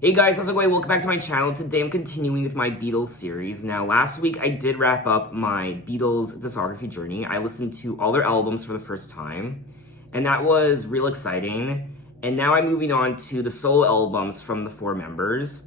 Hey guys, how's it going? Welcome back to my channel. Today I'm continuing with my Beatles series. Now, last week I did wrap up my Beatles discography journey. I listened to all their albums for the first time, and that was real exciting. And now I'm moving on to the solo albums from the four members,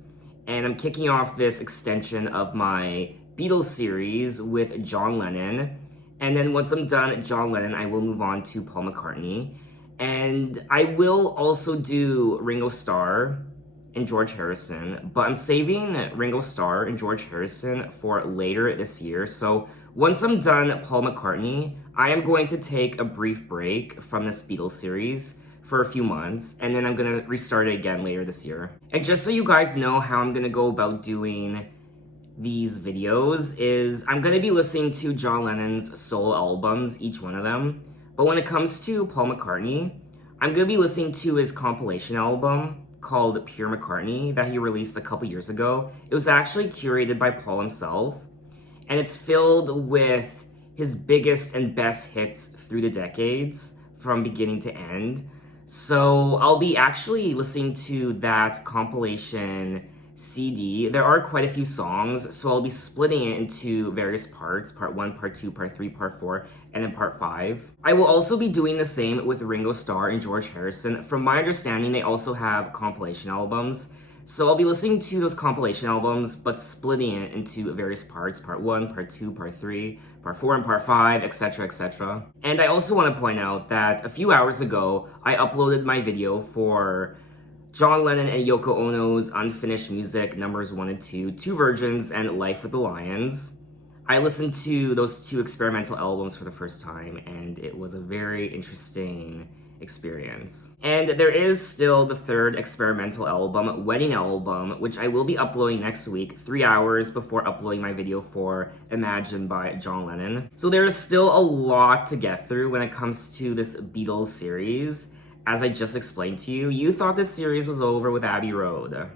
and I'm kicking off this extension of my Beatles series with John Lennon. And then once I'm done at John Lennon, I will move on to Paul McCartney. And I will also do Ringo Starr and George Harrison, but I'm saving Ringo Starr and George Harrison for later this year. So once I'm done Paul McCartney, I am going to take a brief break from this Beatles series for a few months, and then I'm gonna restart it again later this year. And just so you guys know how I'm gonna go about doing these videos is I'm gonna be listening to John Lennon's solo albums, each one of them. But when it comes to Paul McCartney, I'm gonna be listening to his compilation album called Pure McCartney that he released a couple years ago. It was actually curated by Paul himself, and it's filled with his biggest and best hits through the decades from beginning to end. So I'll be actually listening to that compilation CD. There are quite a few songs, so I'll be splitting it into various parts, part 1, part 2, part 3, part 4, and then part 5. I will also be doing the same with Ringo Starr and George Harrison. From my understanding, they also have compilation albums, so I'll be listening to those compilation albums, but splitting it into various parts, part 1, part 2, part 3, part 4, and part 5, etc, etc. And I also want to point out that a few hours ago, I uploaded my video for John Lennon and Yoko Ono's Unfinished Music numbers 1 and 2, Two Virgins, and Life with the Lions. I listened to those two experimental albums for the first time, and it was a very interesting experience. And there is still the third experimental album, Wedding Album, which I will be uploading next week, 3 hours before uploading my video for Imagine by John Lennon. So there is still a lot to get through when it comes to this Beatles series. As I just explained to you, you thought this series was over with Abbey Road.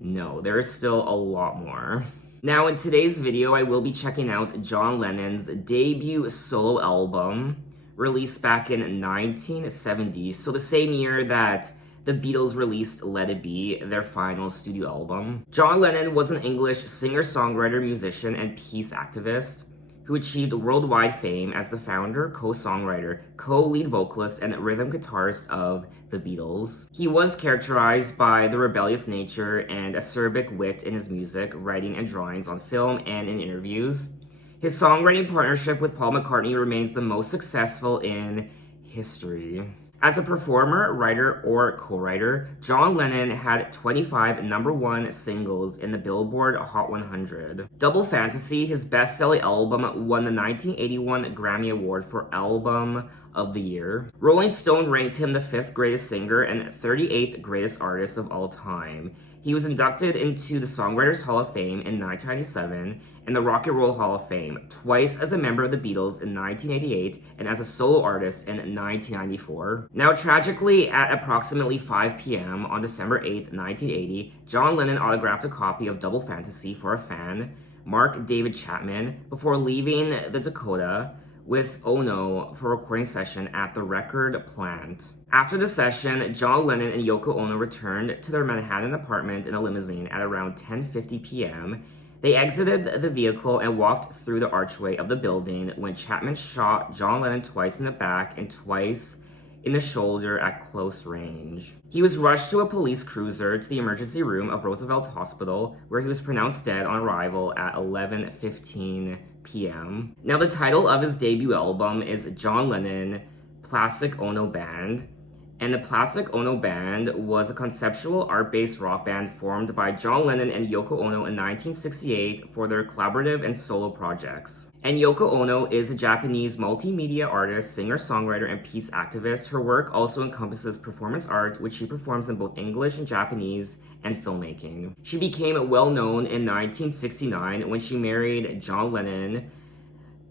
No, there is still a lot more. Now, in today's video, I will be checking out John Lennon's debut solo album, released back in 1970, so the same year that the Beatles released Let It Be, their final studio album. John Lennon was an English singer-songwriter, musician, and peace activist who achieved worldwide fame as the founder, co-songwriter, co-lead vocalist, and rhythm guitarist of the Beatles. He was characterized by the rebellious nature and acerbic wit in his music, writing, and drawings on film and in interviews. His songwriting partnership with Paul McCartney remains the most successful in history. As a performer, writer, or co-writer, John Lennon had 25 #1 singles in the Billboard Hot 100. Double Fantasy, his best-selling album, won the 1981 Grammy Award for Album of the Year. Rolling Stone ranked him the 5th greatest singer and 38th greatest artist of all time. He was inducted into the Songwriters Hall of Fame in 1997 and the Rock and Roll Hall of Fame, twice as a member of the Beatles in 1988 and as a solo artist in 1994. Now, tragically, at approximately 5 p.m. on December 8, 1980, John Lennon autographed a copy of Double Fantasy for a fan, Mark David Chapman, before leaving the Dakota with Ono for a recording session at the record plant. After the session, John Lennon and Yoko Ono returned to their Manhattan apartment in a limousine at around 10:50 p.m. They exited the vehicle and walked through the archway of the building when Chapman shot John Lennon twice in the back and twice in the shoulder at close range. He was rushed to a police cruiser to the emergency room of Roosevelt Hospital, where he was pronounced dead on arrival at 11:15 p.m. Now, the title of his debut album is John Lennon, Plastic Ono Band, and the Plastic Ono Band was a conceptual art-based rock band formed by John Lennon and Yoko Ono in 1968 for their collaborative and solo projects. And Yoko Ono is a Japanese multimedia artist, singer-songwriter, and peace activist. Her work also encompasses performance art, which she performs in both English and Japanese, and filmmaking. She became well known in 1969 when she married John Lennon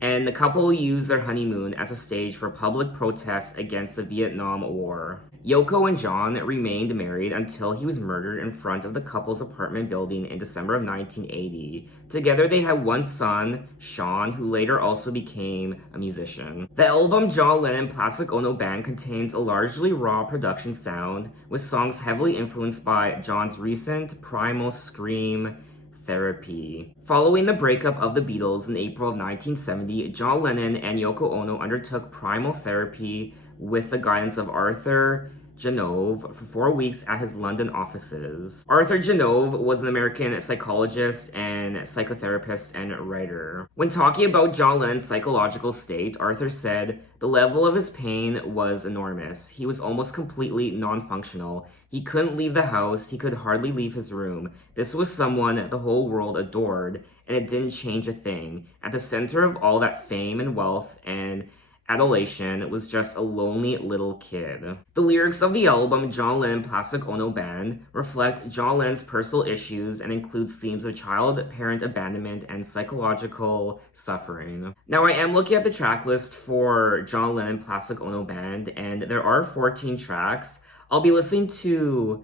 and the couple used their honeymoon as a stage for public protests against the Vietnam War. Yoko and John remained married until he was murdered in front of the couple's apartment building in December of 1980. Together they had one son, Sean, who later also became a musician. The album John Lennon Plastic Ono Band contains a largely raw production sound, with songs heavily influenced by John's recent Primal Scream therapy. Following the breakup of the Beatles in April of 1970, John Lennon and Yoko Ono undertook primal therapy with the guidance of Arthur Janove for 4 weeks at his London offices. Arthur Janove was an American psychologist and psychotherapist and writer. When talking about John Lennon's psychological state, Arthur said, "The level of his pain was enormous. He was almost completely non-functional. He couldn't leave the house. He could hardly leave his room. This was someone the whole world adored, and it didn't change a thing. At the center of all that fame and wealth and adulation was just a lonely little kid." The lyrics of the album John Lennon Plastic Ono Band reflect John Lennon's personal issues and includes themes of child-parent abandonment and psychological suffering. Now, I am looking at the track list for John Lennon Plastic Ono Band, and there are 14 tracks. I'll be listening to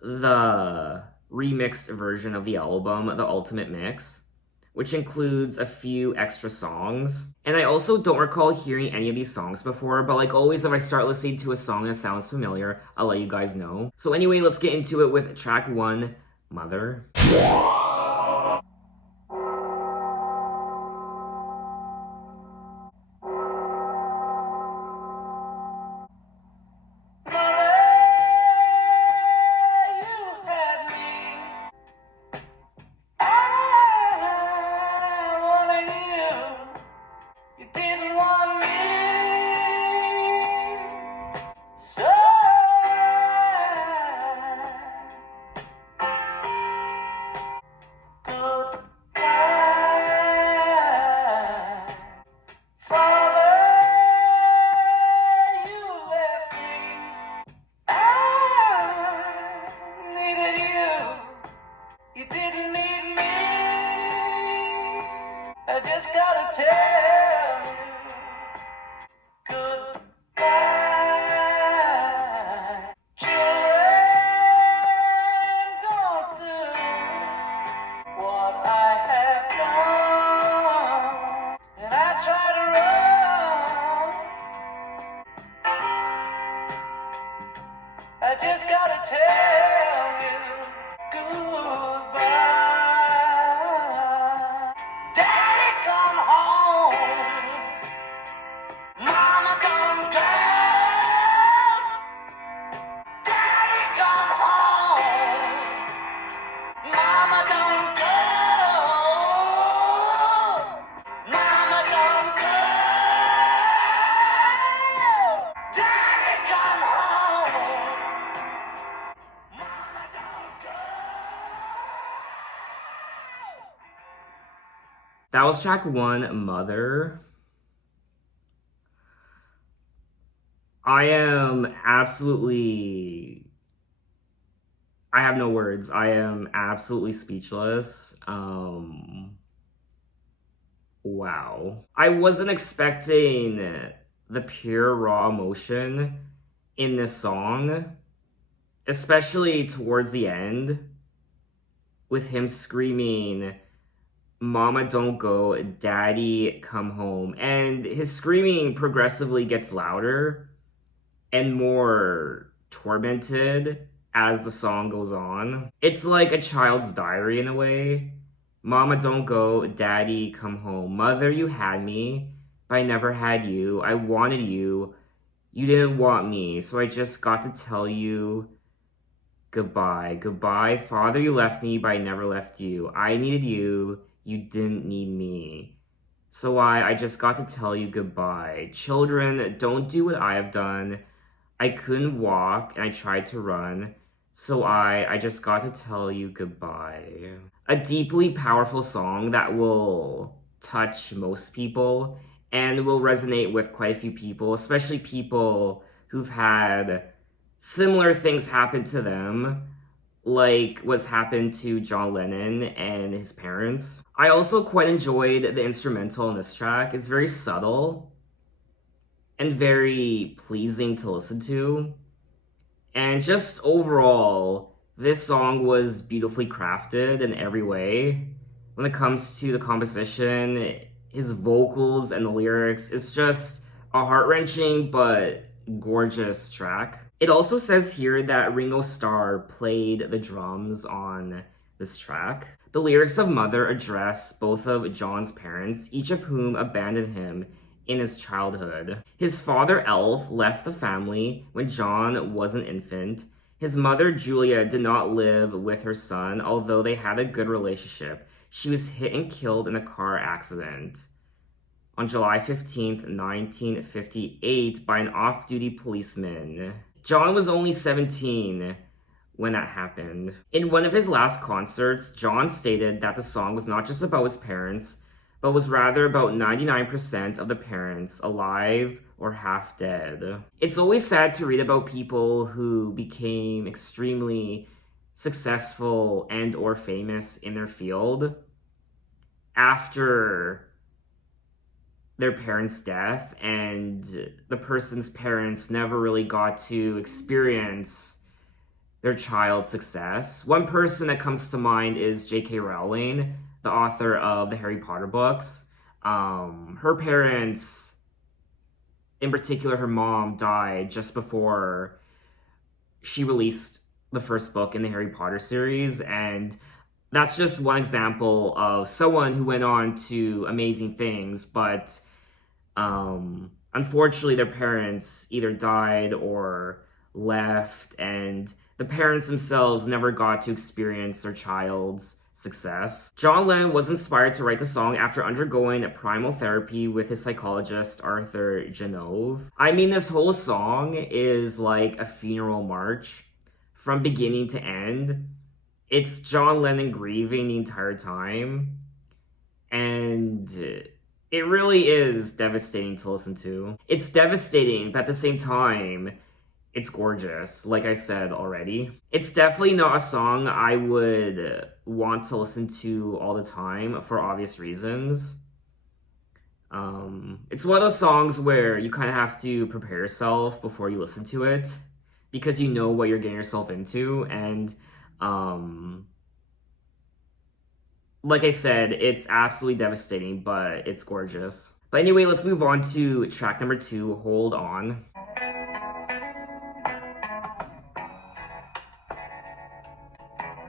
the remixed version of the album, the Ultimate Mix, which includes a few extra songs. And I also don't recall hearing any of these songs before, but like always, if I start listening to a song that sounds familiar, I'll let you guys know. So anyway, let's get into it with track 1, Mother. I just gotta tell you goodbye. Daddy, come home. Mama, come down. Daddy, come home. Mama, don't go. Mama, don't go. Daddy, come home. Mama, don't go. That was track 1, Mother. I have no words. I am absolutely speechless. Wow. I wasn't expecting the pure raw emotion in this song, especially towards the end, with him screaming, "Mama, don't go, Daddy, come home." And his screaming progressively gets louder and more tormented as the song goes on. It's like a child's diary in a way. "Mama, don't go, Daddy, come home. Mother, you had me, but I never had you. I wanted you. You didn't want me, so I just got to tell you goodbye. Goodbye, Father, you left me, but I never left you. I needed you. You didn't need me. So I just got to tell you goodbye. Children, don't do what I have done. I couldn't walk, and I tried to run. So I just got to tell you goodbye." A deeply powerful song that will touch most people and will resonate with quite a few people, especially people who've had similar things happen to them, like what's happened to John Lennon and his parents. I also quite enjoyed the instrumental in this track. It's very subtle and very pleasing to listen to. And just overall, this song was beautifully crafted in every way. When it comes to the composition, his vocals and the lyrics, it's just a heart-wrenching but gorgeous track. It also says here that Ringo Starr played the drums on this track. The lyrics of Mother address both of John's parents, each of whom abandoned him in his childhood. His father, Elf, left the family when John was an infant. His mother, Julia, did not live with her son, although they had a good relationship. She was hit and killed in a car accident on July 15th, 1958, by an off-duty policeman. John was only 17 when that happened. In one of his last concerts, John stated that the song was not just about his parents, but was rather about 99% of the parents alive or half dead. It's always sad to read about people who became extremely successful and or famous in their field after their parents' death, and the person's parents never really got to experience their child's success. One person that comes to mind is J.K. Rowling, the author of the Harry Potter books. Her parents, in particular her mom, died just before she released the first book in the Harry Potter series, and that's just one example of someone who went on to amazing things, but unfortunately their parents either died or left, and the parents themselves never got to experience their child's success. John Lennon was inspired to write the song after undergoing a primal therapy with his psychologist Arthur Janove. I mean, this whole song is like a funeral march from beginning to end. It's John Lennon grieving the entire time, and it really is devastating to listen to. It's devastating, but at the same time, it's gorgeous, like I said already. It's definitely not a song I would want to listen to all the time for obvious reasons. It's one of those songs where you kind of have to prepare yourself before you listen to it, because you know what you're getting yourself into, and like I said, it's absolutely devastating, but it's gorgeous. But anyway, let's move on to track number 2, Hold On.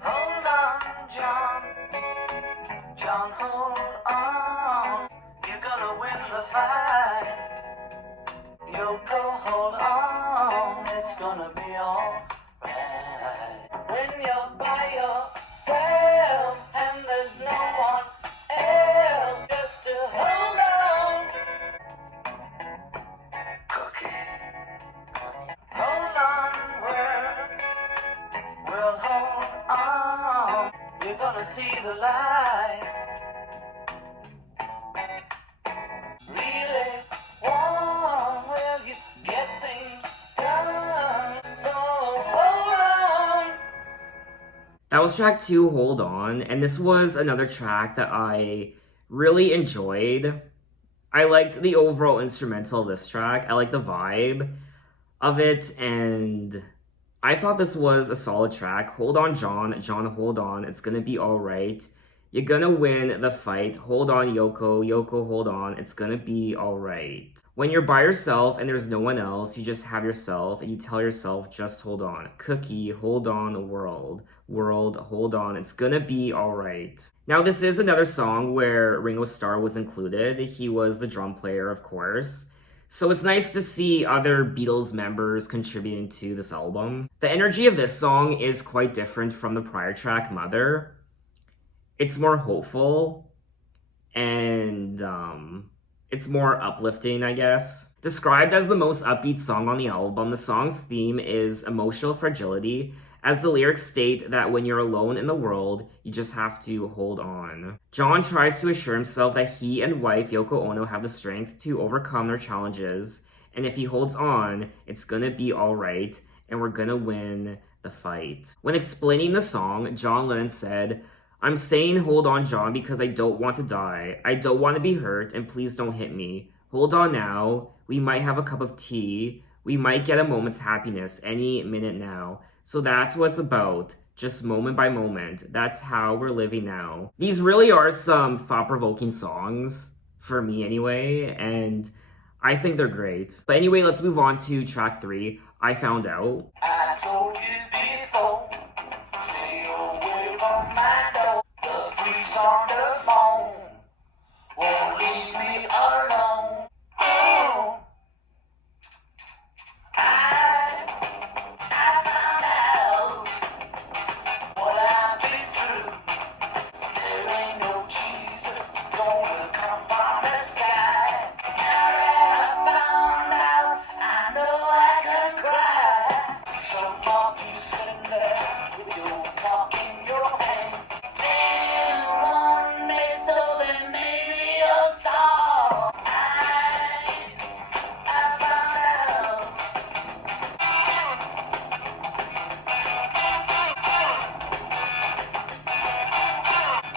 Hold on, John. John, hold on. You're gonna win the fight. Yoko, hold on. It's gonna be alright. When you're by yourself and there's no one else, just to hold on. Cookie. Hold on, world, hold on. You're gonna see the light. Really want, will you get things done? So hold on. That was track 2, Hold On, and this was another track that I really enjoyed. I liked the overall instrumental of this track. I liked the vibe of it, and I thought this was a solid track. Hold on, John. John, hold on. It's gonna be alright. You're gonna win the fight. Hold on, Yoko. Yoko, hold on. It's gonna be alright. When you're by yourself and there's no one else, you just have yourself and you tell yourself, just hold on. Cookie, hold on, world. World, hold on. It's gonna be alright. Now, this is another song where Ringo Starr was included. He was the drum player, of course. So it's nice to see other Beatles members contributing to this album. The energy of this song is quite different from the prior track, Mother. It's more hopeful, and it's more uplifting, I guess. Described as the most upbeat song on the album, the song's theme is emotional fragility, as the lyrics state that when you're alone in the world, you just have to hold on. John tries to assure himself that he and wife Yoko Ono have the strength to overcome their challenges, and if he holds on, it's gonna be alright, and we're gonna win the fight. When explaining the song, John Lennon said, "I'm saying hold on, John, because I don't want to die. I don't want to be hurt, and please don't hit me. Hold on now. We might have a cup of tea. We might get a moment's happiness any minute now. So that's what it's about. Just moment by moment. That's how we're living now." These really are some thought-provoking songs, for me anyway, and I think they're great. But anyway, let's move on to track 3, I Found Out. I told you before, stay away from my door. The freaks on the phone won't leave me alone. Oh, I found out what I've been through. There ain't no Jesus gonna come from the sky. Now that I found out, I know I can cry. Some more you sitting there with your cock in your hand. Then one day, so then maybe you'll stop. I found out.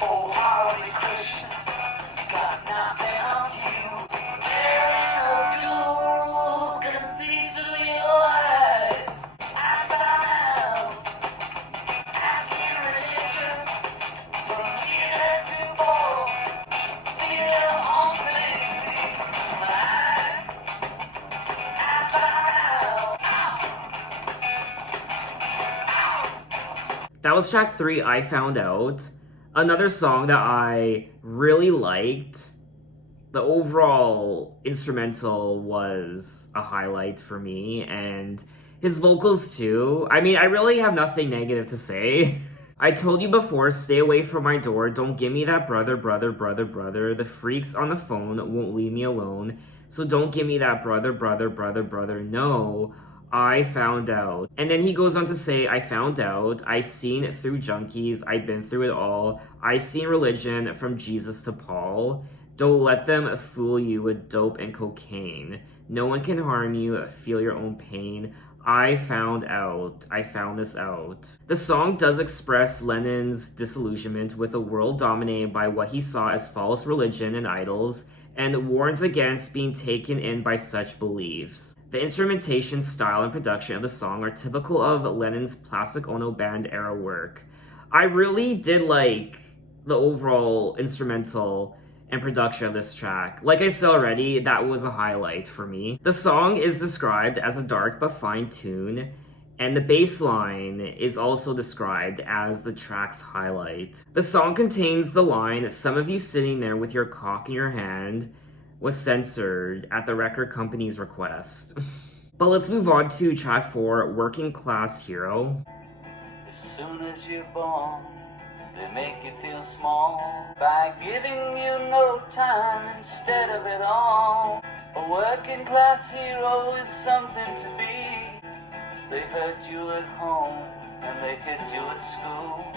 Oh, howdy, Christian, got nothing on you. There ain't no blue can see through your eyes. I found out. I see religion from Jesus to Paul. Feel on crazy. I found out. That was track 3, I Found Out. Another song that I really liked. The overall instrumental was a highlight for me, and his vocals too. I mean, I really have nothing negative to say. I told you before, stay away from my door. Don't give me that brother. The freaks on the phone won't leave me alone. So don't give me that brother. No, I found out. And then he goes on to say, I found out. I seen it through junkies. I've been through it all. I seen religion from Jesus to Paul. Don't let them fool you with dope and cocaine. No one can harm you. Feel your own pain. I found out. I found this out. The song does express Lennon's disillusionment with a world dominated by what he saw as false religion and idols, and warns against being taken in by such beliefs. The instrumentation, style, and production of the song are typical of Lennon's classic Ono Band era work. I really did like the overall instrumental and production of this track. Like I said already, that was a highlight for me. The song is described as a dark but fine tune, and the bass line is also described as the track's highlight. The song contains the line, "Some of you sitting there with your cock in your hand," was censored at the record company's request. But let's move on to track 4, Working Class Hero. As soon as you're born, they make you feel small by giving you no time instead of it all. A working class hero is something to be. They hurt you at home and they hit you at school,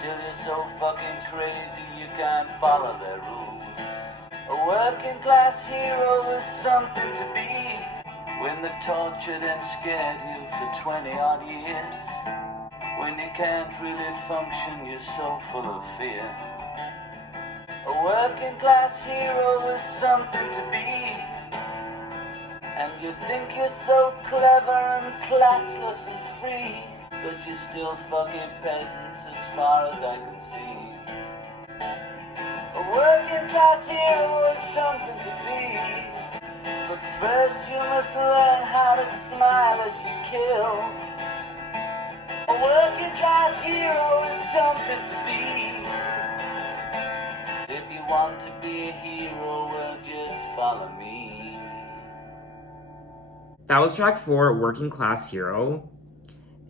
till you're so fucking crazy you can't follow their rules. A working class hero is something to be. When they tortured and scared you for 20 odd years, when you can't really function, you're so full of fear. A working class hero is something to be. And you think you're so clever and classless and free, but you're still fucking peasants as far as I can see. A working class hero is something to be. But first you must learn how to smile as you kill. A working class hero is something to be. If you want to be a hero, well, just follow me. That was track 4, Working Class Hero.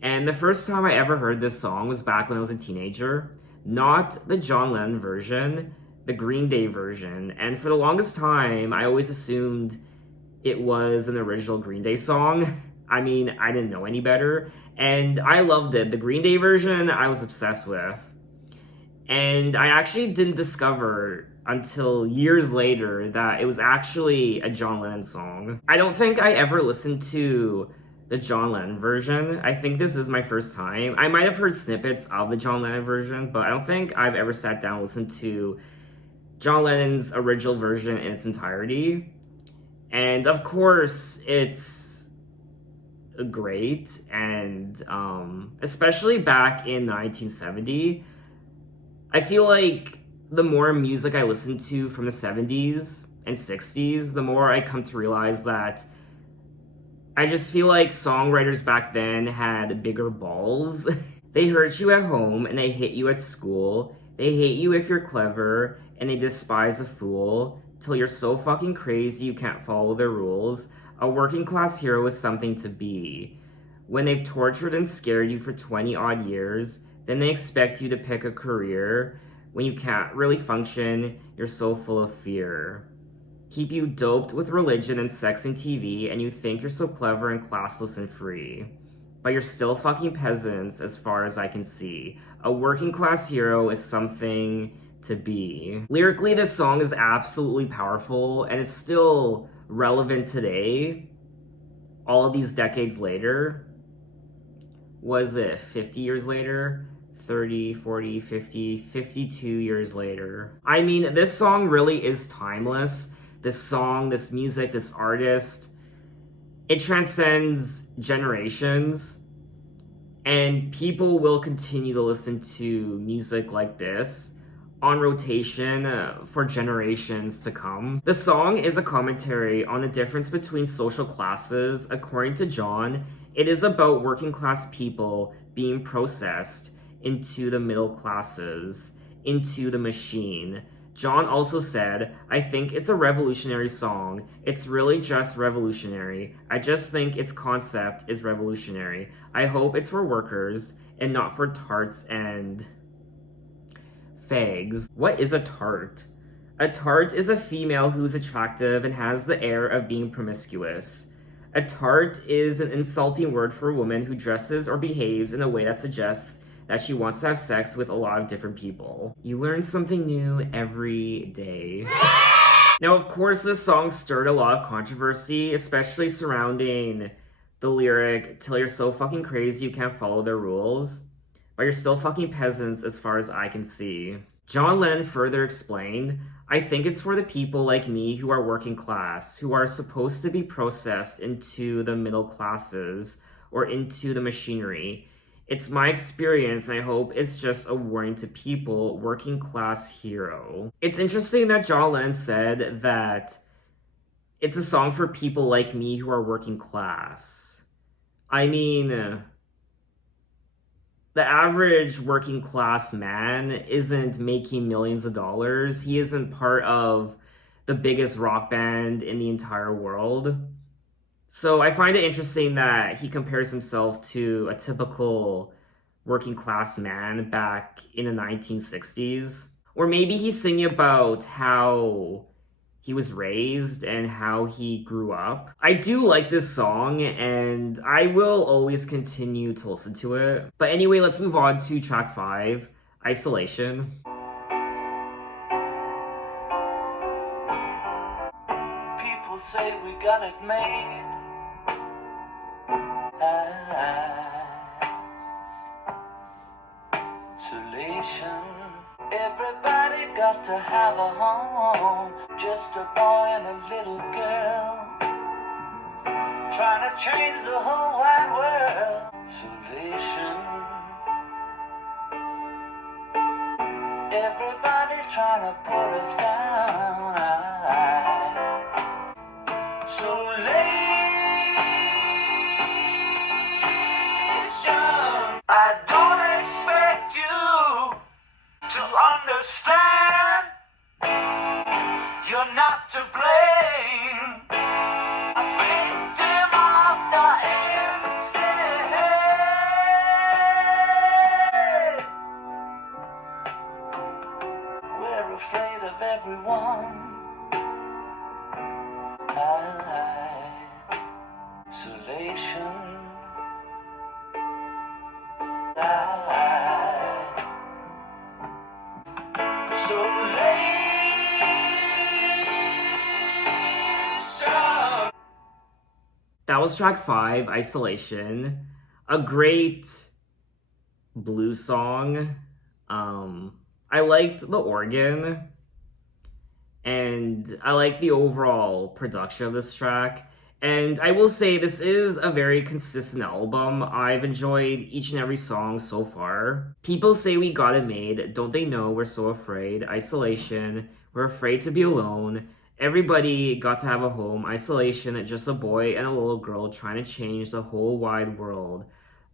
And the first time I ever heard this song was back when I was a teenager. Not the John Lennon version, the Green Day version. And for the longest time, I always assumed it was an original Green Day song. I mean, I didn't know any better. And I loved it. The Green Day version, I was obsessed with. And I actually didn't discover until years later that it was actually a John Lennon song. I don't think I ever listened to the John Lennon version. I think this is my first time. I might have heard snippets of the John Lennon version, but I don't think I've ever sat down and listened to John Lennon's original version in its entirety. And of course, it's great, and especially back in 1970, I feel like the more music I listen to from the 70s and 60s, the more I come to realize that I just feel like songwriters back then had bigger balls. They hurt you at home and they hit you at school. They hate you if you're clever and they despise a fool till you're so fucking crazy you can't follow their rules. A working class hero is something to be. When they've tortured and scared you for 20 odd years, then they expect you to pick a career. When you can't really function, you're so full of fear. Keep you doped with religion and sex and TV, and you think you're so clever and classless and free. But you're still fucking peasants as far as I can see. A working class hero is something to be. Lyrically, this song is absolutely powerful, and it's still relevant today, all of these decades later. Was it 50 years later? 30, 40, 50, 52 years later. I mean, this song really is timeless. This song, this music, this artist, it transcends generations, and people will continue to listen to music like this on rotation for generations to come. The song is a commentary on the difference between social classes. According to John, it is about working class people being processed into the middle classes, into the machine. John also said, I think it's a revolutionary song. It's really just revolutionary. I just think its concept is revolutionary. I hope it's for workers and not for tarts and fags. What is a tart? A tart is a female who's attractive and has the air of being promiscuous. A tart is an insulting word for a woman who dresses or behaves in a way that suggests that she wants to have sex with a lot of different people. You learn something new every day. Now, of course, this song stirred a lot of controversy, especially surrounding the lyric, till you're so fucking crazy you can't follow their rules, but you're still fucking peasants as far as I can see. John Lennon further explained, I think it's for the people like me who are working class, who are supposed to be processed into the middle classes or into the machinery. It's my experience, and I hope it's just a warning to people, working class hero. It's interesting that John Lennon said that it's a song for people like me who are working class. I mean, the average working class man isn't making millions of dollars. He isn't part of the biggest rock band in the entire world. So I find it interesting that he compares himself to a typical working class man back in the 1960s. Or maybe he's singing about how he was raised and how he grew up. I do like this song, and I will always continue to listen to it. But anyway, let's move on to track 5, Isolation. People say we got it made. Isolation. Everybody got to have a home. Just a boy and a little girl trying to change the whole wide world. Isolation. Everybody trying to put us down. Isolation. I don't expect you to understand. You're not to blame. A victim of the insane. We're afraid of everyone. Isolation. That That was track 5, Isolation. A great blues song. I liked the organ, and I like the overall production of this track. And I will say this is a very consistent album. I've enjoyed each and every song so far. People say we got it made. Don't they know we're so afraid? Isolation. We're afraid to be alone. Everybody got to have a home. Isolation. Just a boy and a little girl trying to change the whole wide world.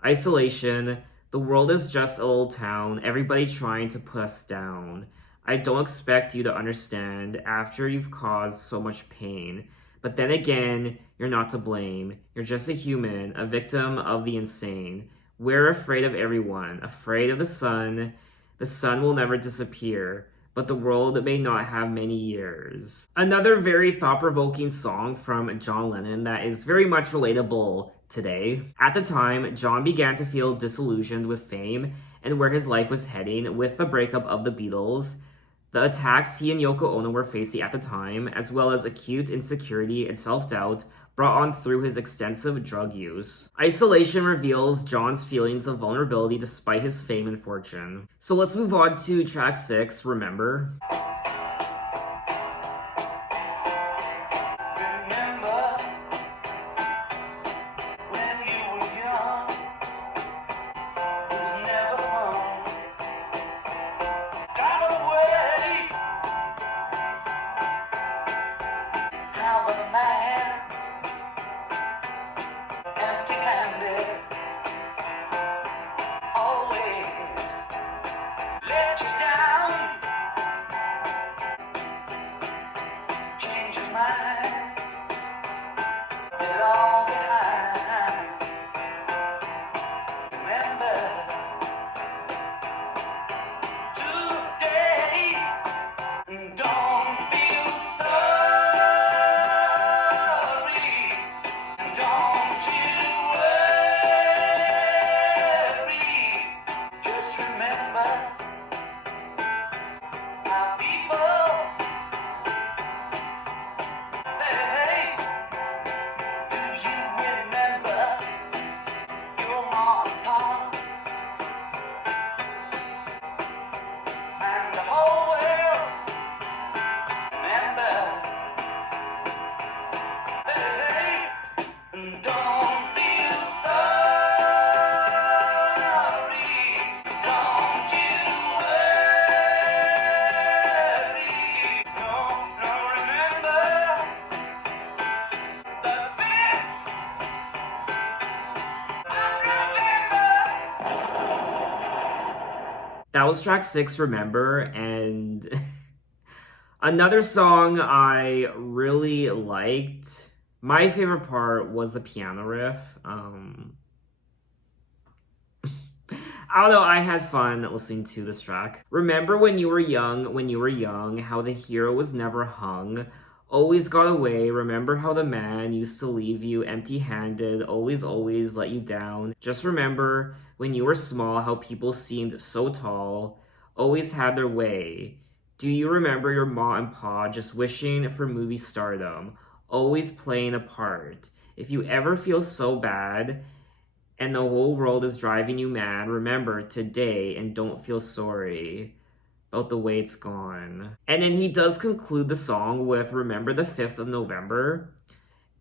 Isolation. The world is just a little town. Everybody trying to put us down. I don't expect you to understand after you've caused so much pain. But then again, you're not to blame. You're just a human, a victim of the insane. We're afraid of everyone, afraid of the sun. The sun will never disappear, but the world may not have many years. Another very thought-provoking song from John Lennon that is very much relatable today. At the time, John began to feel disillusioned with fame and where his life was heading with the breakup of the Beatles, the attacks he and Yoko Ono were facing at the time, as well as acute insecurity and self-doubt brought on through his extensive drug use. Isolation reveals John's feelings of vulnerability despite his fame and fortune. So let's move on to track 6, Remember. That was track 6, Remember, and another song I really liked. My favorite part was the piano riff. I don't know, I had fun listening to this track. Remember when you were young, how the hero was never hung, always got away. Remember how the man used to leave you empty-handed, always let you down. Just remember when you were small, how people seemed so tall, always had their way. Do you remember your ma and pa just wishing for movie stardom, always playing a part? If you ever feel so bad and the whole world is driving you mad, remember today and don't feel sorry about the way it's gone. And then he does conclude the song with Remember the 5th of November.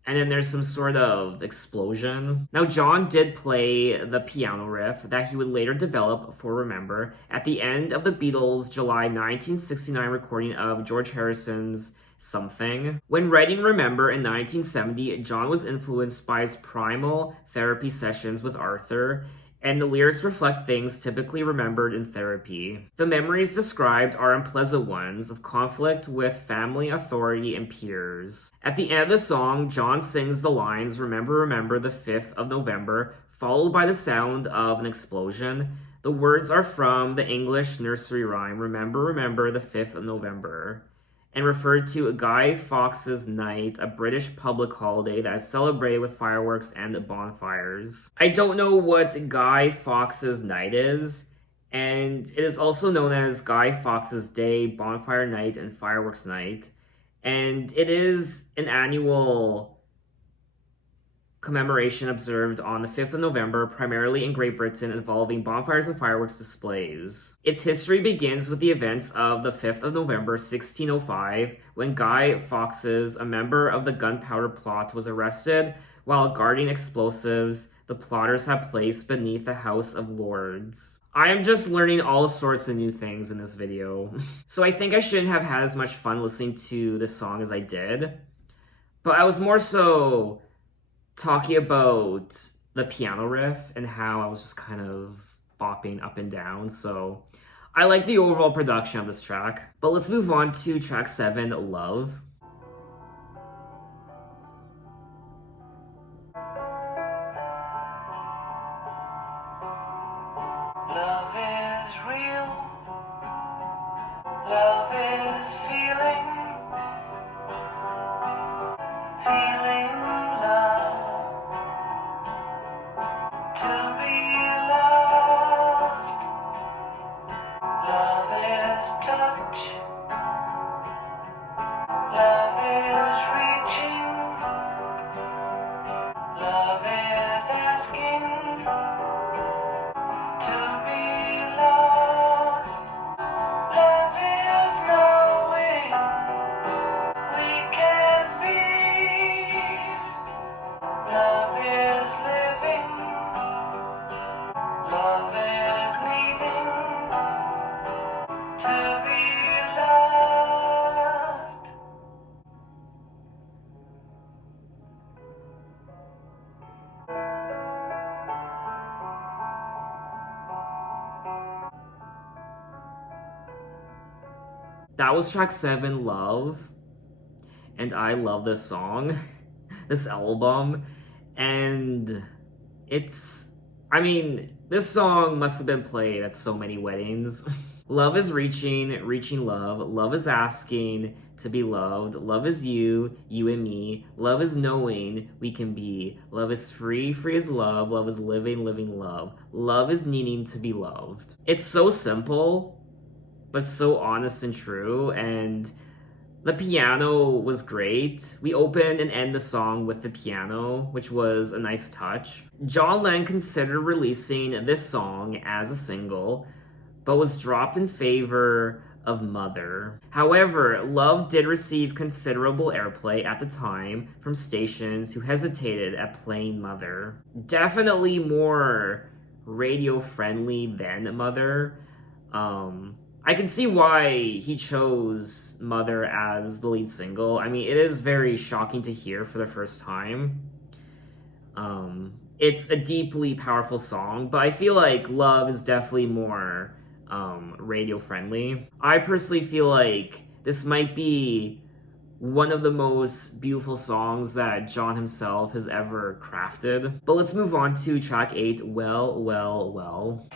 And then there's some sort of explosion. Now, John did play the piano riff that he would later develop for Remember at the end of the Beatles' July 1969 recording of George Harrison's Something. When writing Remember in 1970, John was influenced by his primal therapy sessions with Arthur, and the lyrics reflect things typically remembered in therapy. The memories described are unpleasant ones of conflict with family, authority, and peers. At the end of the song, John sings the lines, Remember, remember the 5th of November, followed by the sound of an explosion. The words are from the English nursery rhyme, Remember, remember the 5th of November, and referred to Guy Fawkes' Night, a British public holiday that is celebrated with fireworks and bonfires. I don't know what Guy Fawkes' Night is, and it is also known as Guy Fawkes' Day, Bonfire Night, and Fireworks Night, and it is an annual commemoration observed on the 5th of November, primarily in Great Britain, involving bonfires and fireworks displays. Its history begins with the events of the 5th of November, 1605, when Guy Fawkes, a member of the Gunpowder Plot, was arrested while guarding explosives the plotters had placed beneath the House of Lords. I am just learning all sorts of new things in this video. So I think I shouldn't have had as much fun listening to this song as I did. But I was more so talking about the piano riff and how I was just kind of bopping up and down. So I like the overall production of this track. But let's move on to track 7, Love. Love is real. Love is feeling. Feeling love. To be loved. Love is touch. Love is reaching. Love is asking. To be loved. Love is knowing we can be. Love is living. Love is needing to be loved. That was track 7, Love. And I love this song, this album. And this song must have been played at so many weddings. Love is reaching, reaching love. Love is asking to be loved. Love is you, you and me. Love is knowing we can be. Love is free, free as love. Love is living, living love. Love is needing to be loved. It's so simple, but so honest and true, and the piano was great. We opened and end the song with the piano, which was a nice touch. John Lennon considered releasing this song as a single, but was dropped in favor of Mother. However, Love did receive considerable airplay at the time from stations who hesitated at playing Mother. Definitely more radio-friendly than Mother. I can see why he chose Mother as the lead single. I mean, it is very shocking to hear for the first time. It's a deeply powerful song, but I feel like Love is definitely more radio friendly. I personally feel like this might be one of the most beautiful songs that John himself has ever crafted. But let's move on to track 8, Well, Well, Well.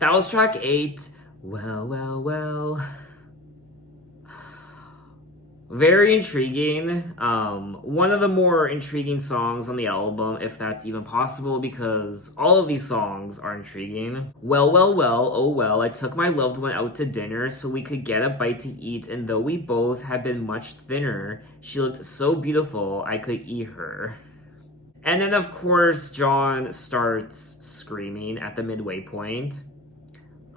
That was track 8. Well, well, well. Very intriguing. One of the more intriguing songs on the album, if that's even possible, because all of these songs are intriguing. Well, well, well, oh well, I took my loved one out to dinner so we could get a bite to eat, and though we both had been much thinner, she looked so beautiful I could eat her. And then, of course, John starts screaming at the midway point.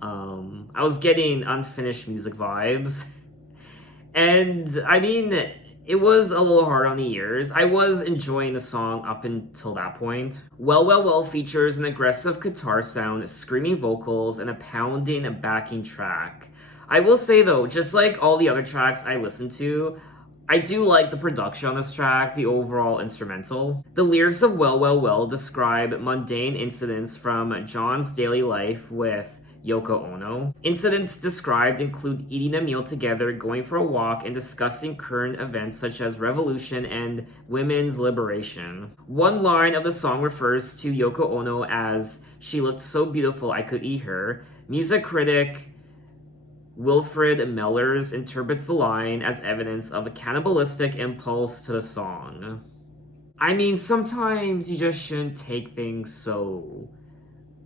I was getting unfinished music vibes. And I mean, it was a little hard on the ears. I was enjoying the song up until that point. Well, well, well features an aggressive guitar sound, screaming vocals, and a pounding backing track. I will say though, just like all the other tracks I listened to, I do like the production on this track, the overall instrumental. The lyrics of Well, Well, Well describe mundane incidents from John's daily life with Yoko Ono. Incidents described include eating a meal together, going for a walk, and discussing current events such as revolution and women's liberation. One line of the song refers to Yoko Ono as, "She looked so beautiful I could eat her." Music critic Wilfred Mellers interprets the line as evidence of a cannibalistic impulse to the song. I mean, sometimes you just shouldn't take things so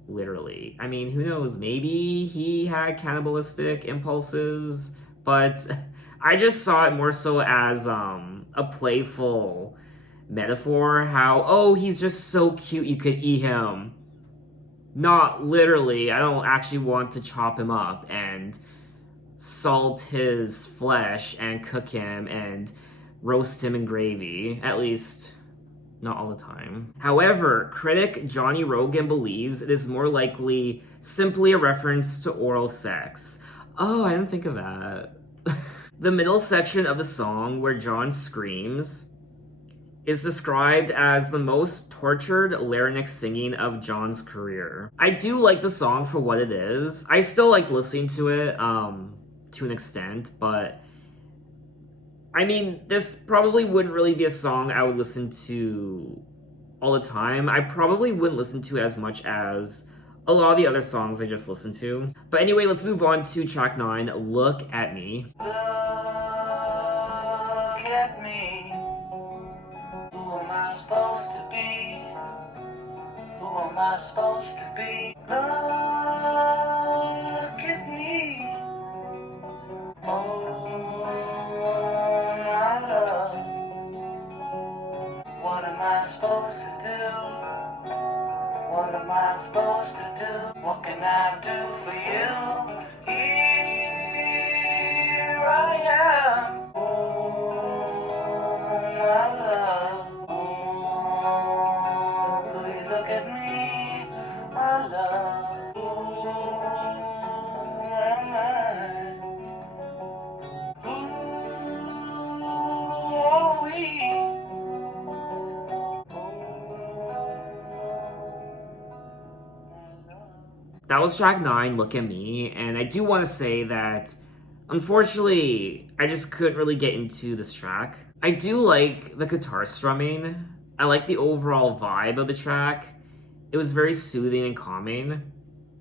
literally. I mean, who knows? Maybe he had cannibalistic impulses, but I just saw it more so as a playful metaphor. How, oh, he's just so cute you could eat him. Not literally. I don't actually want to chop him up and salt his flesh and cook him and roast him in gravy. At least, not all the time. However, critic Johnny Rogan believes it is more likely simply a reference to oral sex. Oh, I didn't think of that. The middle section of the song, where John screams, is described as the most tortured larynx singing of John's career. I do like the song for what it is. I still like listening to it to an extent, but I mean, this probably wouldn't really be a song I would listen to all the time. I probably wouldn't listen to as much as a lot of the other songs I just listened to. But anyway, let's move on to track 9, Look at Me. Look at me. Who am I supposed to be? Who am I supposed to be? Look at me. Oh, my love. What am I supposed to do? What am I supposed to do? What can I do for you? Here I am. Oh, my love. Oh, please look at me, my love. Who am I? Who are we? That was track 9, Look at Me, and I do want to say that, unfortunately, I just couldn't really get into this track. I do like the guitar strumming. I like the overall vibe of the track. It was very soothing and calming,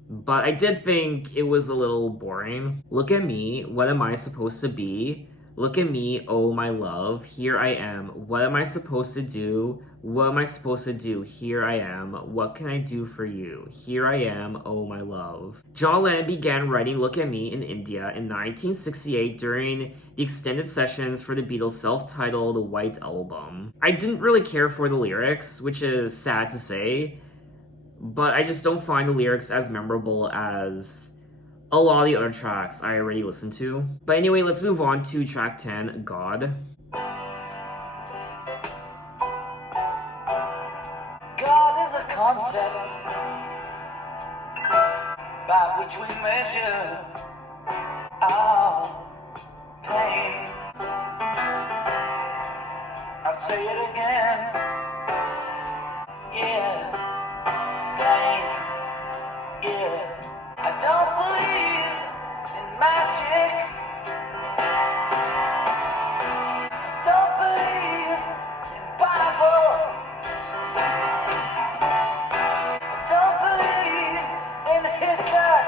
but I did think it was a little boring. Look at me, what am I supposed to be? Look at me, oh my love, here I am. What am I supposed to do? What am I supposed to do? Here I am. What can I do for you? Here I am, oh my love. John Lennon began writing Look at Me in India in 1968 during the extended sessions for the Beatles' self-titled White Album. I didn't really care for the lyrics, which is sad to say, but I just don't find the lyrics as memorable as a lot of the other tracks I already listened to. But anyway, let's move on to track 10, God. God is a concept by which we measure our pain. I'll say it again. Yeah, pain. Yeah, I don't believe in magic. Don't believe in Bible. Don't believe in Hitler.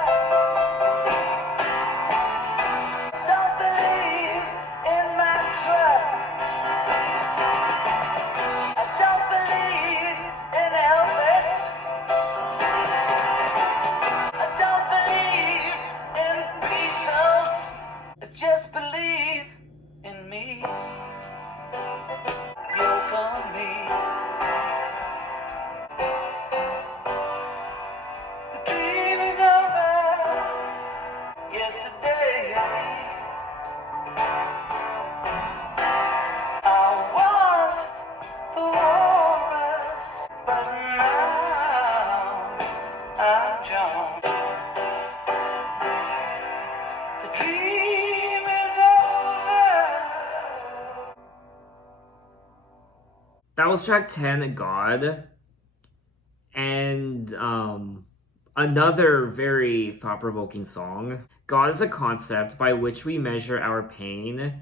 was track 10, God. And another very thought-provoking song. God is a concept by which we measure our pain.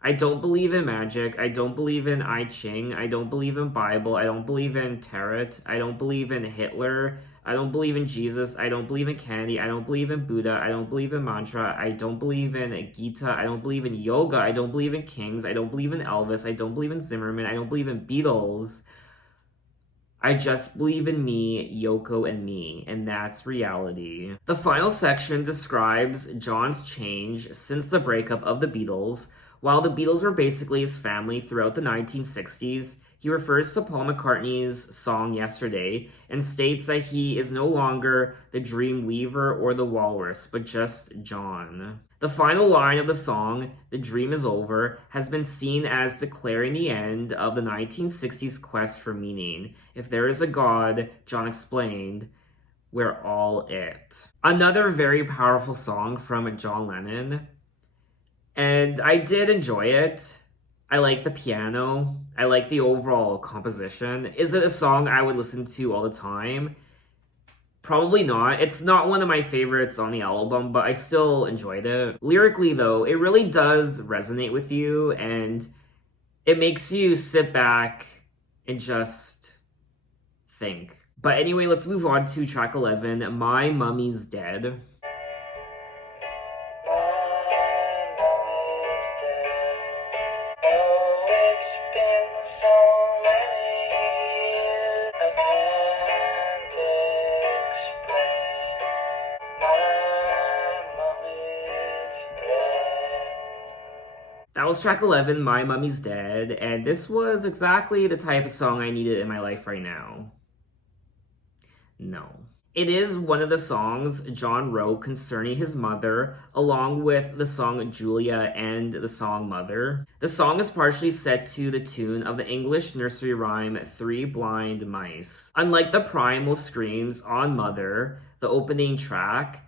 I don't believe in magic. I don't believe in I Ching. I don't believe in Bible. I don't believe in tarot. I don't believe in Hitler. I don't believe in Jesus. I don't believe in candy. I don't believe in Buddha. I don't believe in mantra. I don't believe in Gita. I don't believe in yoga. I don't believe in kings. I don't believe in Elvis. I don't believe in Zimmerman. I don't believe in Beatles. I just believe in me, Yoko, and me, and that's reality. The final section describes John's change since the breakup of the Beatles. While the Beatles were basically his family throughout the 1960s, he refers to Paul McCartney's song Yesterday and states that he is no longer the dream weaver or the walrus, but just John. The final line of the song, "The dream is over," has been seen as declaring the end of the 1960s quest for meaning. If there is a God, John explained, we're all it. Another very powerful song from John Lennon, and I did enjoy it. I like the piano. I like the overall composition. Is it a song I would listen to all the time? Probably not. It's not one of my favorites on the album, but I still enjoyed it. Lyrically, though, it really does resonate with you, and it makes you sit back and just think. But anyway, let's move on to track 11, My Mummy's Dead. That was track 11, My Mummy's Dead, and this was exactly the type of song I needed in my life right now. No. It is one of the songs John wrote concerning his mother, along with the song Julia and the song Mother. The song is partially set to the tune of the English nursery rhyme Three Blind Mice. Unlike the primal screams on Mother, the opening track,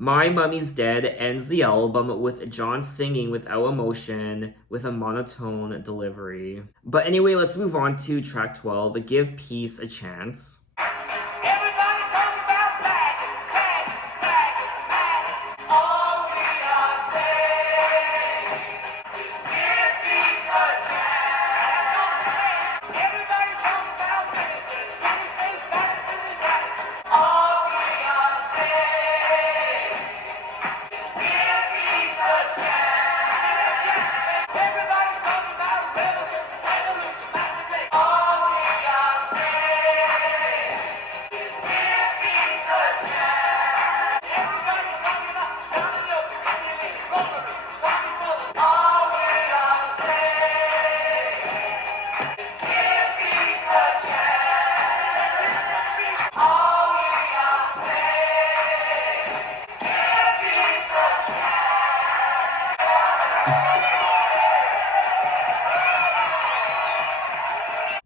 My Mummy's Dead ends the album with John singing without emotion with a monotone delivery. But anyway, let's move on to track 12, Give Peace a Chance.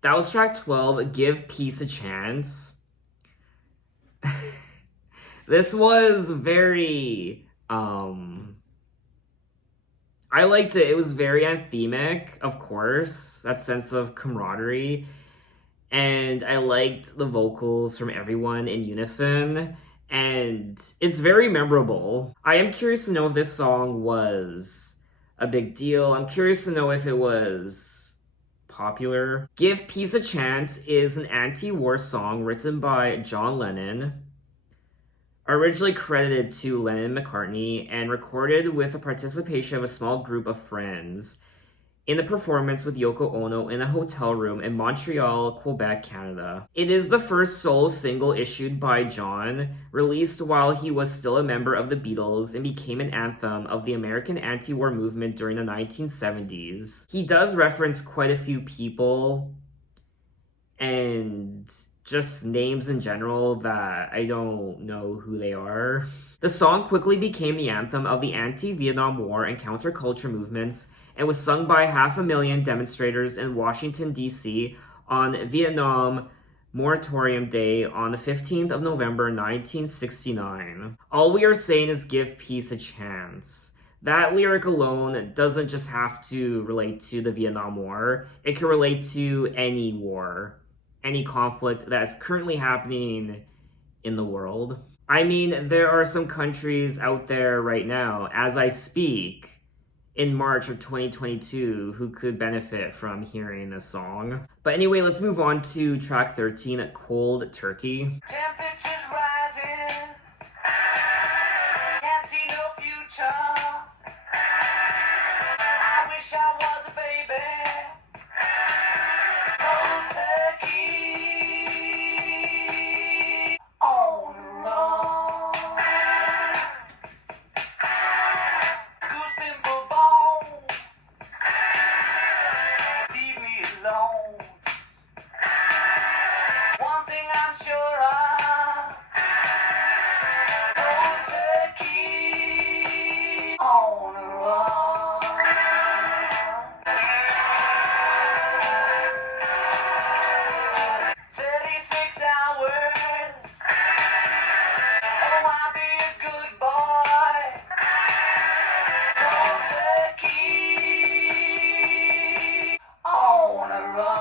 That was track 12, Give Peace a Chance. This was very, I liked it. It was very anthemic, of course, that sense of camaraderie. And I liked the vocals from everyone in unison. And it's very memorable. I am curious to know if this song was a big deal. I'm curious to know if it was popular. Give Peace a Chance is an anti-war song written by John Lennon, originally credited to Lennon and McCartney, and recorded with the participation of a small group of friends in a performance with Yoko Ono in a hotel room in Montreal, Quebec, Canada. It is the first solo single issued by John, released while he was still a member of the Beatles, and became an anthem of the American anti-war movement during the 1970s. He does reference quite a few people and just names in general that I don't know who they are. The song quickly became the anthem of the anti-Vietnam War and counterculture movements, and was sung by 500,000 demonstrators in Washington, D.C. on Vietnam Moratorium Day on the 15th of November, 1969. All we are saying is give peace a chance. That lyric alone doesn't just have to relate to the Vietnam War. It can relate to any war, any conflict that is currently happening in the world. I mean, there are some countries out there right now, as I speak, in March of 2022, who could benefit from hearing this song. But anyway, let's move on to track 13, Cold Turkey. Temperatures rising, can't see no future. I wish I was a baby. Cold turkey on the road. Goose pimple bone, leave me alone. One thing I'm sure of, cold turkey on the road. 36 hours, oh I'll be a good boy. Cold turkey on the road.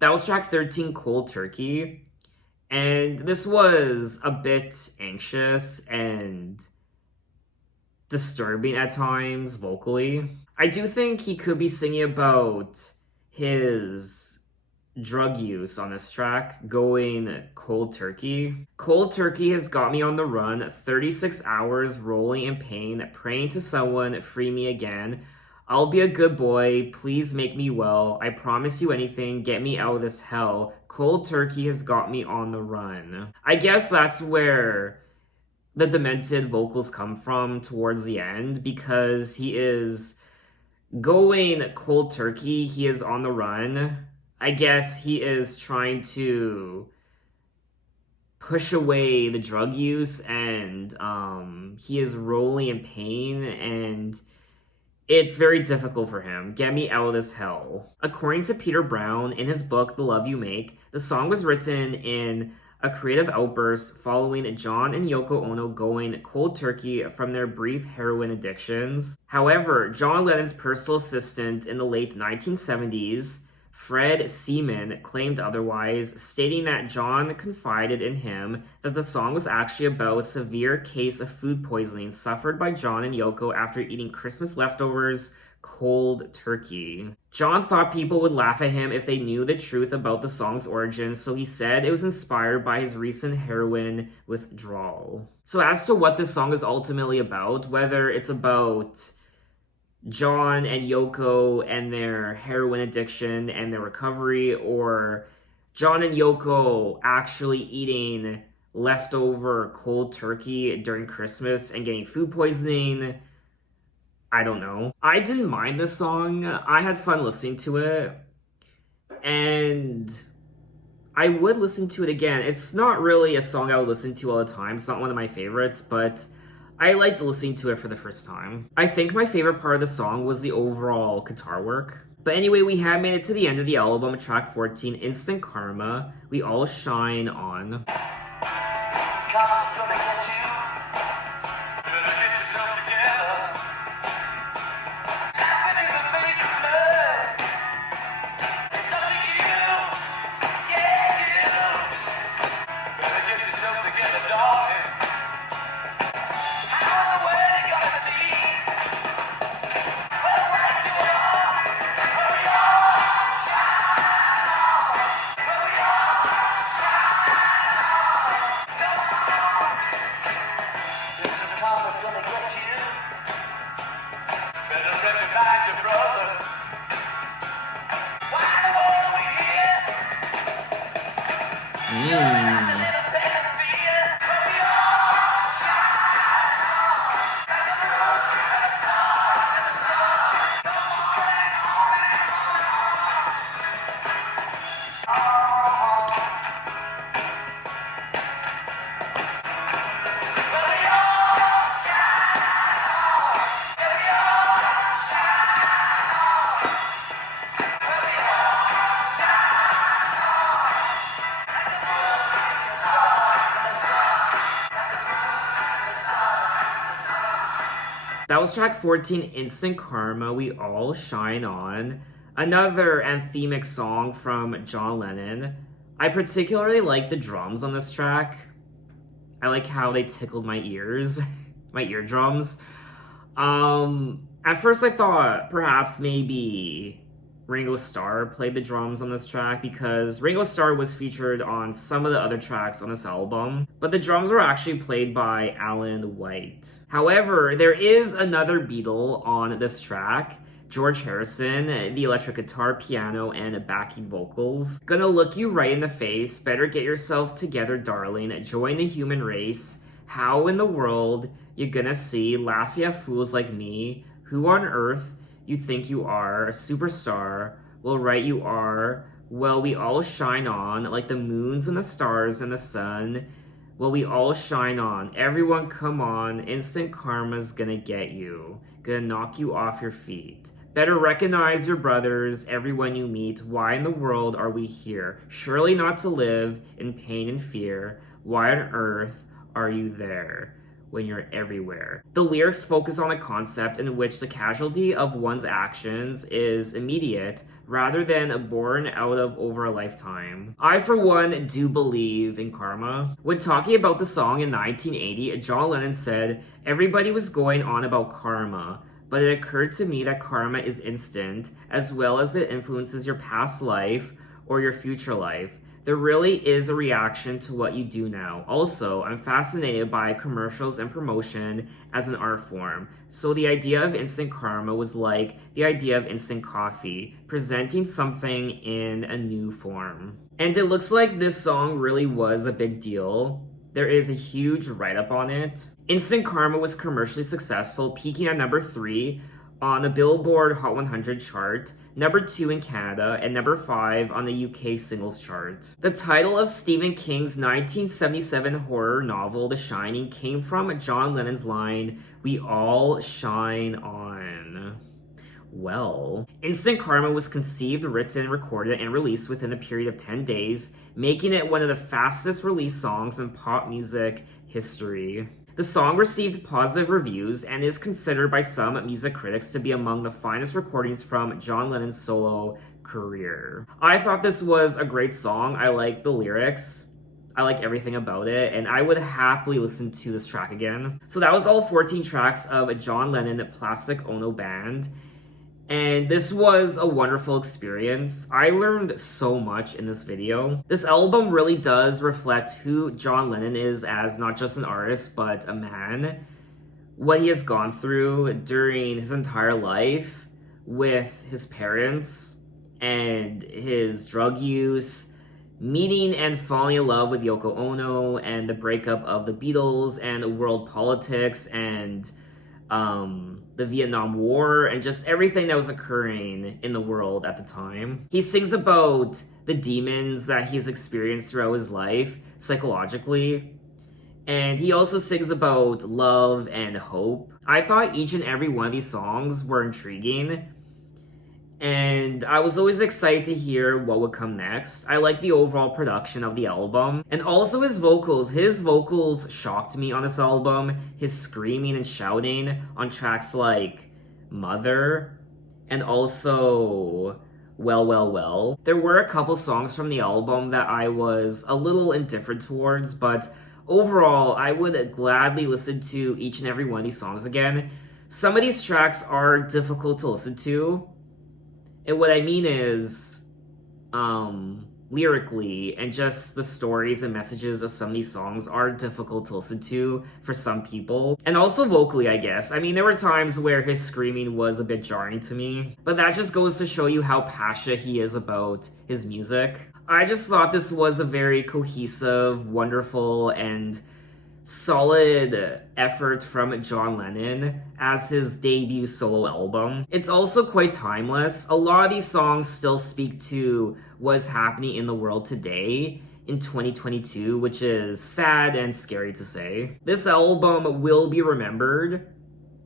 That was track 13, Cold Turkey. And this was a bit anxious and disturbing at times vocally. I do think he could be singing about his drug use on this track, going cold turkey. Cold turkey has got me on the run, 36 hours rolling in pain, praying to someone, free me again. I'll be a good boy, please make me well. I promise you anything, get me out of this hell. Cold turkey has got me on the run. I guess that's where the demented vocals come from towards the end, because he is going cold turkey, he is on the run. I guess he is trying to push away the drug use, and he is rolling in pain, and it's very difficult for him. Get me out of this hell. According to Peter Brown, in his book, The Love You Make, the song was written in a creative outburst following John and Yoko Ono going cold turkey from their brief heroin addictions. However, John Lennon's personal assistant in the late 1970s, Fred Seaman, claimed otherwise, stating that John confided in him that the song was actually about a severe case of food poisoning suffered by John and Yoko after eating Christmas leftovers cold turkey. John thought people would laugh at him if they knew the truth about the song's origin, so he said it was inspired by his recent heroin withdrawal. So as to what this song is ultimately about, whether it's about John and Yoko and their heroin addiction and their recovery, or John and Yoko actually eating leftover cold turkey during Christmas and getting food poisoning, I don't know. I didn't mind this song. I had fun listening to it, and I would listen to it again. It's not really a song I would listen to all the time. It's not one of my favorites, but I liked listening to it for the first time. I think my favorite part of the song was the overall guitar work. But anyway, we have made it to the end of the album, track 14, Instant Karma, We All Shine On. This is karma's gonna get you. Better get yourself together. Laughing in the face of blood. It's up to you. Yeah, you. Better get yourself together, darling. How the world gonna see? Well, what you are? Where we all shine on. Where we all shine on. Come on. This is karma's gonna get you. That was track 14, Instant Karma, We All Shine On. Another anthemic song from John Lennon. I particularly like the drums on this track. I like how they tickled my ears, my eardrums. At first I thought perhaps maybe Ringo Starr played the drums on this track because Ringo Starr was featured on some of the other tracks on this album, but the drums were actually played by Alan White. However, there is another Beatle on this track, George Harrison, the electric guitar, piano, and backing vocals. Gonna look you right in the face, better get yourself together, darling, join the human race. How in the world you gonna see, laughing at fools like me? Who on earth you think you are, a superstar? Well, right you are. Well, we all shine on, like the moons and the stars and the sun. Well, we all shine on. Everyone come on, instant karma's gonna get you. Gonna knock you off your feet. Better recognize your brothers, everyone you meet. Why in the world are we here? Surely not to live in pain and fear. Why on earth are you there when you're everywhere? The lyrics focus on a concept in which the casualty of one's actions is immediate rather than born out of over a lifetime. I, for one, do believe in karma. When talking about the song in 1980, John Lennon said, "Everybody was going on about karma, but it occurred to me that karma is instant, as well as it influences your past life or your future life. There really is a reaction to what you do now. Also, I'm fascinated by commercials and promotion as an art form. So the idea of instant karma was like the idea of instant coffee, presenting something in a new form." And it looks like this song really was a big deal. There is a huge write-up on it. Instant Karma was commercially successful, peaking at number 3 on the Billboard Hot 100 chart, number 2 in Canada, and number 5 on the UK singles chart. The title of Stephen King's 1977 horror novel, The Shining, came from John Lennon's line, "We all shine on." Well, Instant Karma was conceived, written, recorded, and released within a period of 10 days, making it one of the fastest released songs in pop music history. The song received positive reviews and is considered by some music critics to be among the finest recordings from John Lennon's solo career. I thought this was a great song. I like the lyrics. I like everything about it, and I would happily listen to this track again. So that was all 14 tracks of John Lennon Plastic Ono Band. And this was a wonderful experience. I learned so much in this video. This album really does reflect who John Lennon is as not just an artist, but a man. What he has gone through during his entire life with his parents and his drug use, meeting and falling in love with Yoko Ono, and the breakup of the Beatles, and world politics, and the Vietnam War, and just everything that was occurring in the world at the time. He sings about the demons that he's experienced throughout his life, psychologically, and he also sings about love and hope. I thought each and every one of these songs were intriguing, and I was always excited to hear what would come next. I like the overall production of the album, and also his vocals. His vocals shocked me on this album. His screaming and shouting on tracks like Mother, and also Well, Well, Well. There were a couple songs from the album that I was a little indifferent towards, but overall, I would gladly listen to each and every one of these songs again. Some of these tracks are difficult to listen to, and what I mean is, lyrically, and just the stories and messages of some of these songs are difficult to listen to for some people. And also vocally, I guess. I mean, there were times where his screaming was a bit jarring to me, but that just goes to show you how passionate he is about his music. I just thought this was a very cohesive, wonderful, and solid effort from John Lennon as his debut solo album. It's also quite timeless. A lot of these songs still speak to what's happening in the world today in 2022, which is sad and scary to say. This album will be remembered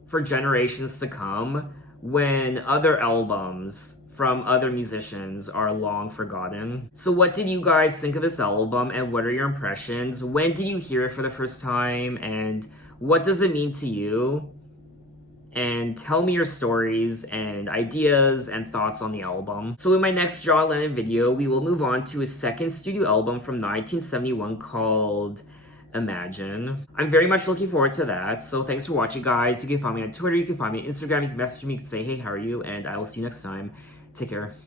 for generations to come when other albums from other musicians are long forgotten. So what did you guys think of this album, and what are your impressions? When did you hear it for the first time, and what does it mean to you? and tell me your stories and ideas and thoughts on the album. So in my next John Lennon video, we will move on to his second studio album from 1971 called Imagine. I'm very much looking forward to that. So thanks for watching, guys. You can find me on Twitter, you can find me on Instagram, you can message me, you can say, hey, how are you? And I will see you next time. Take care.